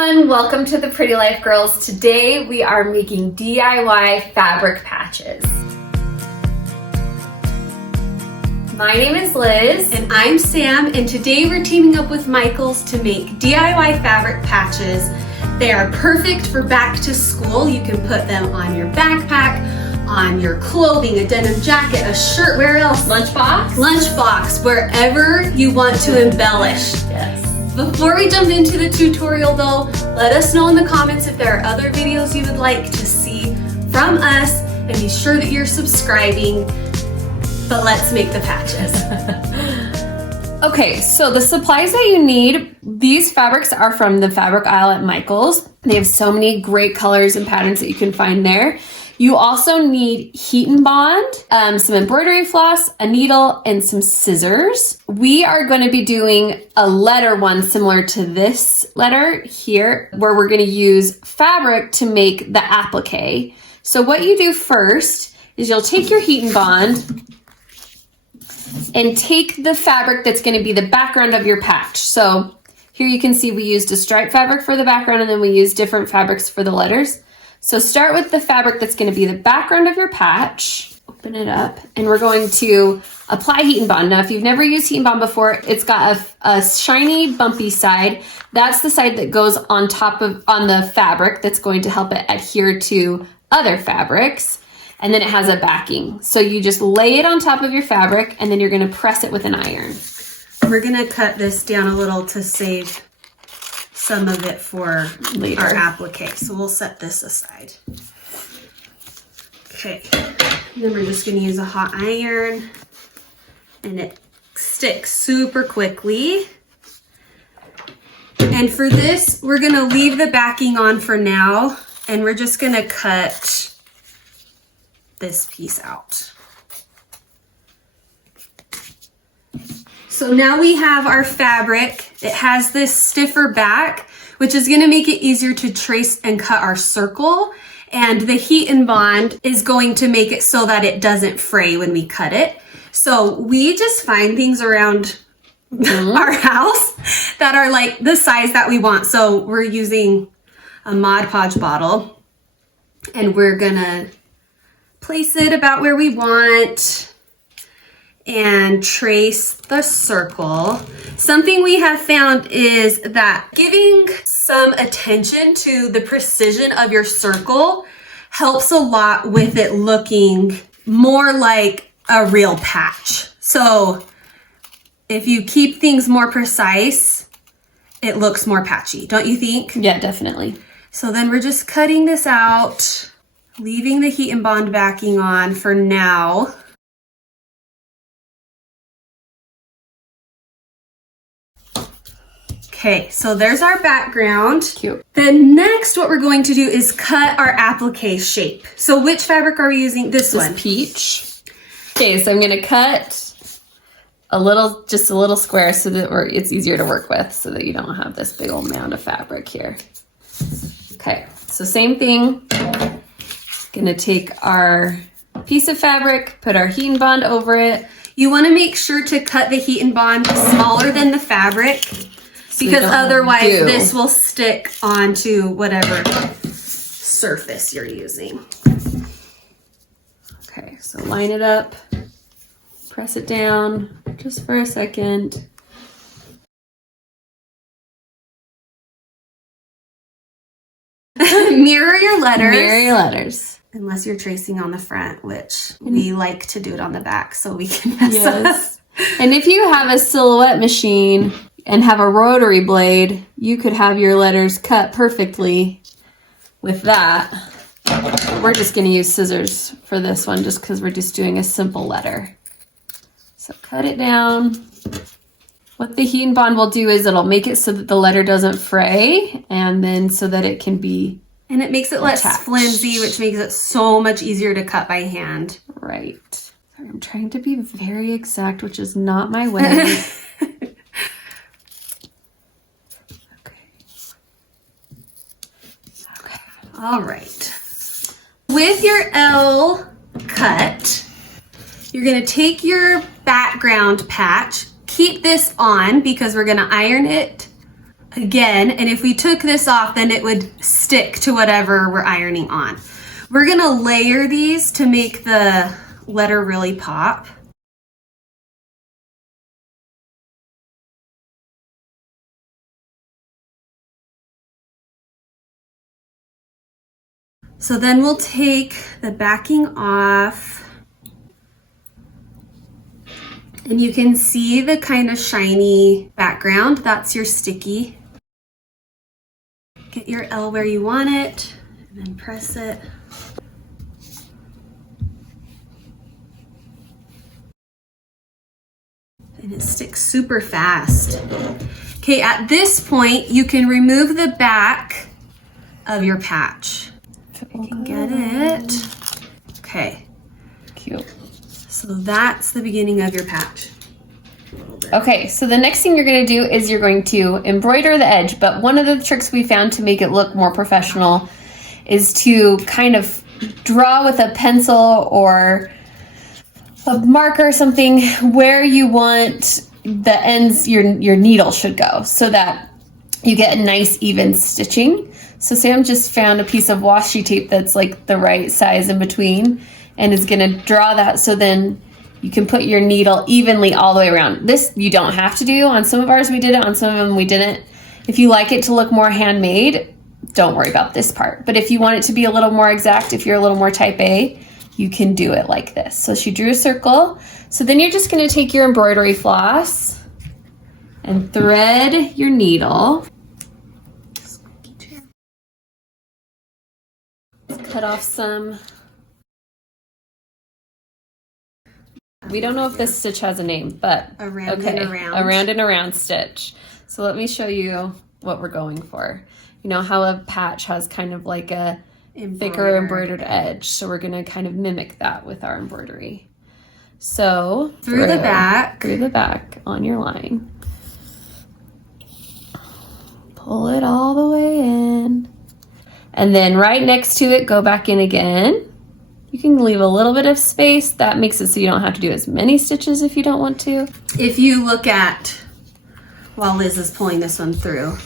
everyone, welcome to the Pretty Life Girls. Today we are making DIY fabric patches. My name is Liz. And I'm Sam, and today we're teaming up with Michaels to make DIY fabric patches. They are perfect for back to school. You can put them on your backpack, on your clothing, a denim jacket, a shirt, where else? Lunchbox? Lunchbox, wherever you want to embellish. Yes. Before we jump into the tutorial though, let us know in the comments if there are other videos you would like to see from us, and be sure that you're subscribing. But let's make the patches. Okay, so the supplies that you need, these fabrics are from the fabric aisle at Michaels. They have so many great colors and patterns that you can find there. You also need heat and bond, some embroidery floss, a needle, and some scissors. We are going to be doing a letter one similar to this letter here, where we're going to use fabric to make the applique. So what you do first is you'll take your heat and bond and take the fabric that's going to be the background of your patch. So here you can see we used a striped fabric for the background, and then we used different fabrics for the letters. So start with the fabric that's going to be the background of your patch. Open it up, and we're going to apply heat and bond. Now, if you've never used heat and bond before, it's got a shiny, bumpy side. That's the side that goes on the fabric that's going to help it adhere to other fabrics. And then it has a backing. So you just lay it on top of your fabric, and then you're going to press it with an iron. We're going to cut this down a little to save some of it for later. Our applique. So we'll set this aside. Okay. And then we're just going to use a hot iron, and it sticks super quickly. And for this, we're going to leave the backing on for now, and we're just going to cut this piece out. So now we have our fabric. It has this stiffer back, which is going to make it easier to trace and cut our circle. And the heat and bond is going to make it so that it doesn't fray when we cut it. So we just find things around our house that are like the size that we want. So we're using a Mod Podge bottle, and we're gonna place it about where we want and trace the circle. Something we have found is that giving some attention to the precision of your circle helps a lot with it looking more like a real patch. So if you keep things more precise, it looks more patchy, don't you think? Yeah, definitely. So then we're just cutting this out, leaving the heat and bond backing on for now. Okay, so there's our background. Cute. Then next, what we're going to do is cut our applique shape. So which fabric are we using? This one. Peach. Okay, so I'm going to cut just a little square so that it's easier to work with, so that you don't have this big old mound of fabric here. Okay, so same thing. Gonna take our piece of fabric, put our heat and bond over it. You want to make sure to cut the heat and bond smaller than the fabric, because otherwise this will stick onto whatever surface you're using. Okay, so line it up, press it down just for a second. Mirror your letters. Mirror your letters. Unless you're tracing on the front, which we like to do it on the back so we can mess up. And if you have a silhouette machine and have a rotary blade, you could have your letters cut perfectly with that. We're just going to use scissors for this one just because we're just doing a simple letter. So cut it down. What the heat and bond will do is it'll make it so that the letter doesn't fray, and then so that it can be And it makes it less attached. flimsy, which makes it so much easier to cut by hand. Right. Sorry, I'm trying to be very exact, which is not my way. All right. With your L cut, you're going to take your background patch, keep this on because we're going to iron it again, and if we took this off, then it would stick to whatever we're ironing on. We're gonna layer these to make the letter really pop. So then we'll take the backing off, and you can see the kind of shiny background. That's your sticky. Get your L where you want it, and then press it. And it sticks super fast. Okay, at this point, you can remove the back of your patch. You can get it. Okay. Cute. So that's the beginning of your patch. Okay, so the next thing you're going to do is you're going to embroider the edge, but one of the tricks we found to make it look more professional is to kind of draw with a pencil or a marker or something where you want the ends your needle should go so that you get a nice even stitching. So Sam just found a piece of washi tape that's like the right size in between and is gonna draw that so then you can put your needle evenly all the way around. This you don't have to do. On some of ours we did it, on some of them we didn't. If you like it to look more handmade, don't worry about this part. But if you want it to be a little more exact, if you're a little more type A, you can do it like this. So she drew a circle. So then you're just gonna take your embroidery floss and thread your needle. Cut off some. We don't know if this stitch has a name, but Around and around. Around and around stitch. So let me show you what we're going for. You know how a patch has kind of like a thicker embroidered edge. So we're gonna kind of mimic that with our embroidery. So through the back on your line. Pull it all the way in. And then right next to it, go back in again. You can leave a little bit of space. That makes it so you don't have to do as many stitches if you don't want to. If you look at, while Liz is pulling this one through,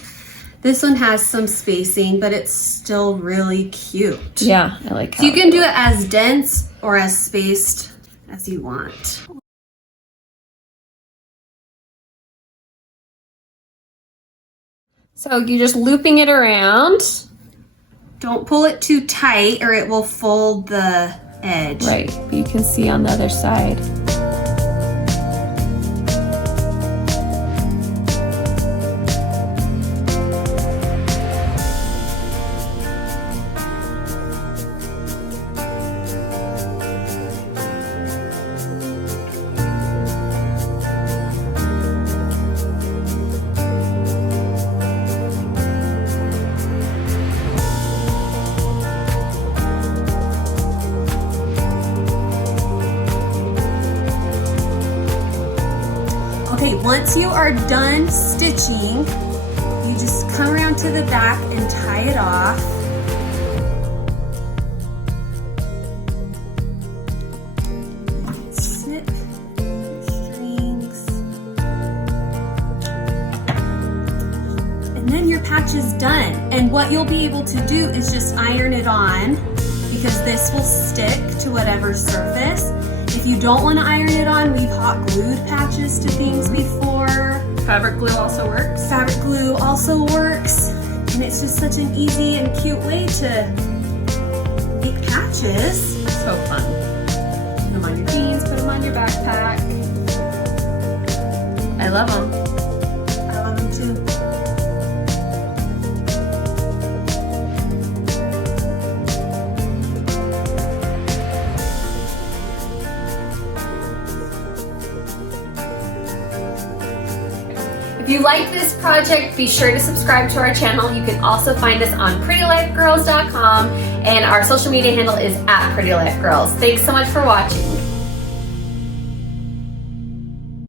this one has some spacing, but it's still really cute. Yeah, I like how so you can do it as dense or as spaced as you want. So you're just looping it around. Don't pull it too tight or it will fold the edge. Right, but you can see on the other side. Okay, once you are done stitching, you just come around to the back and tie it off. Snip the strings. And then your patch is done. And what you'll be able to do is just iron it on because this will stick to whatever surface. If you don't want to iron it on, we've hot glued patches to things before. Fabric glue also works. Fabric glue also works. And it's just such an easy and cute way to make patches. So fun. Put them on your jeans, put them on your backpack. I love them. I love them too. If you like this project, be sure to subscribe to our channel. You can also find us on PrettyLifeGirls.com, and our social media handle is @PrettyLifeGirls. Thanks so much for watching.